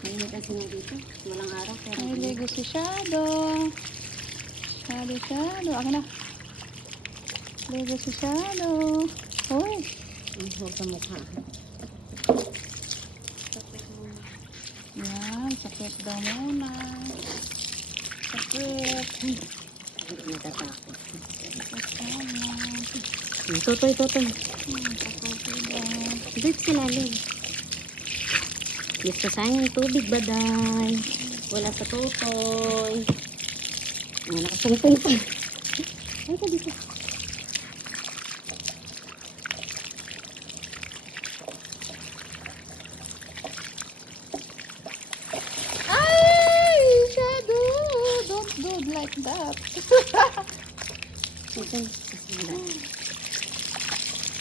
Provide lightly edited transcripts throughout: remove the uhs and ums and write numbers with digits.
Mainit ang singaw dito. Walang araw. Ay, ligo si Shadow. Shadow. Ako na. Ligo si Shadow. Uy. Huwag sa mukha. Yan, sakit daw muna. Sakit. Hindi natatakot. Kasama. Totoy. Sakit daw. Dito sa lalim. Gusto sayang yung tubig, baday. Wala sa totoy. Wala ka sa totoy. Ay, ka dito. Ay, Shadow! Don't do like that. Ito.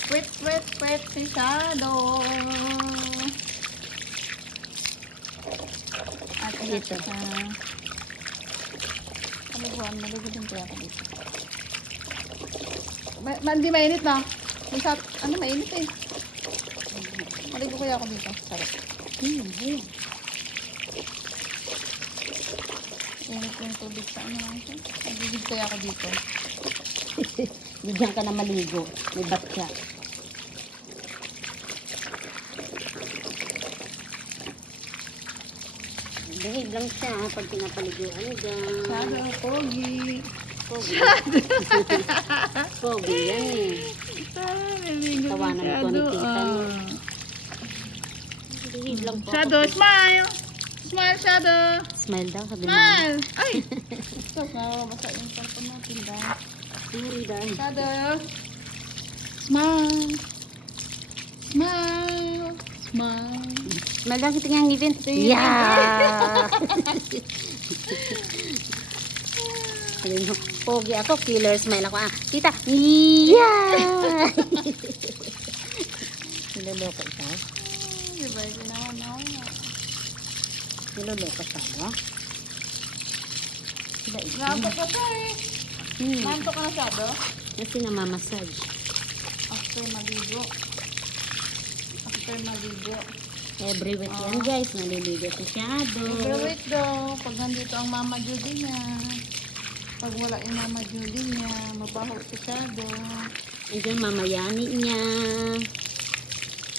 Sweet si Shadow. At Dito. Kaliguan, maligo din kaya ako dito. Hindi mainit na. Ano mainit eh. Maligo kaya ako dito. Sarap. Ayun. Init yung tubig sa ano lang ito. Nagigid kaya ako dito. Bigyan ka na maligo. May batya. Behave lang siya pag pinapaliguan dyan. Shadow, pogi. Pogi. Pogi yan eh. Naligo Tawanan si ko ni Shadow. tita mo. Behave lang po. Shadow, smile! Smile, Shadow! Smile daw, sabi mo. Smile! Ay! Ito, masa yung cellphone natin dahil. Sorry dahil. Shadow! Smile! Smile! Smile! Smile daw, kita nga ang ngipin. Yeah! Sabi mo, pogi ako, killer smile ako. Tita, yeah! Niloloko ikaw? Diba, ginawa na ako na. Niloloko ka, no? Diba ikaw? Nantok ka to eh. Nantok ka na, Shadow? Kasi namamassage. After maligo. Every week yan guys, naliligo si Shadow. Wait daw, pag nandito ang Mama Judy niya. Pag wala yung Mama Judy niya, mabaho si Shadow. Andiyan mamayani niya.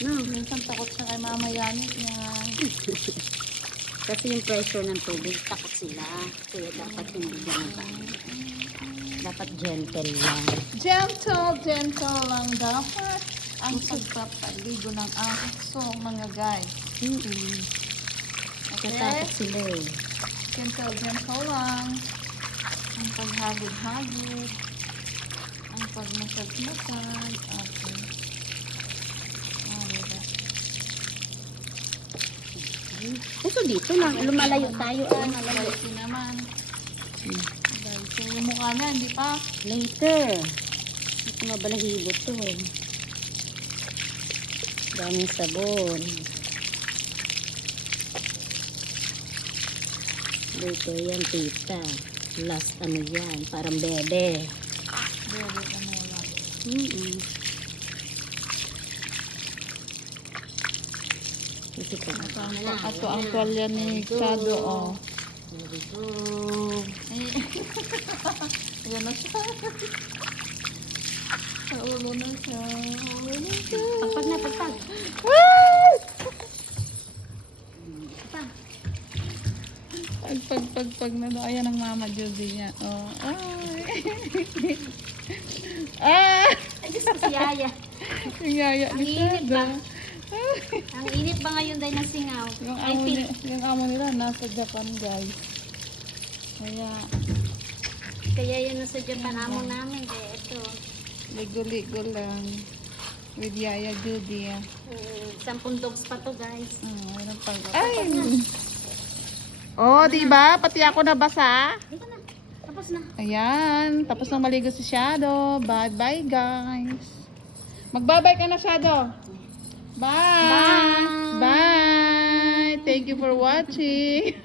No, Minsan takot siya kay Mama Yani niya. kasi yung pressure ng tubig, takot sila. Kaya dapat hindi ka. Dapat gentle lang. Gentle lang dapat ang pagpapaligo ng aso, mga guys. Okay? Natakot sila eh. Gentle lang. Ang paghagod-hagod. Ang pagmasag-masag. Okay. Diba? Puso dito lang, lumalayo tayo. Malaki naman. Dahil sa yung mukha niya, hindi pa. Later. Ito mabalahibo to. Daming sabon. Dito yan, tita. Last ano yan, parang bebe. Bebe ka mo lang. Ito ka. Ato ang tuwalya ni Shadow, oh. There we go. Ayan na siya. Sa ulo na siya. Pagpag na, pagpag. Pag na daw. Ayan ang Mama Judy niya. Oh. Ay! Ay, Diyos ko si Yaya. Ang yaya Ang ni init ba? Shadow. Ang init ba ngayon dahil ng singaw? Yung amo nila nasa Japan, guys. Kaya yun nasa Japan amo namin. Kaya ito. Ligo-ligo lang. With Yaya Judy. 10 dogs pa to guys. Mayroon pang... Ay! Oh, diba? Pati ako nabasa. Dito na. Tapos na. Ayan. Tapos na maligo si Shadow. Bye-bye, guys. Mag-bye-bye ka na, Shadow. Bye! Bye! Thank you for watching.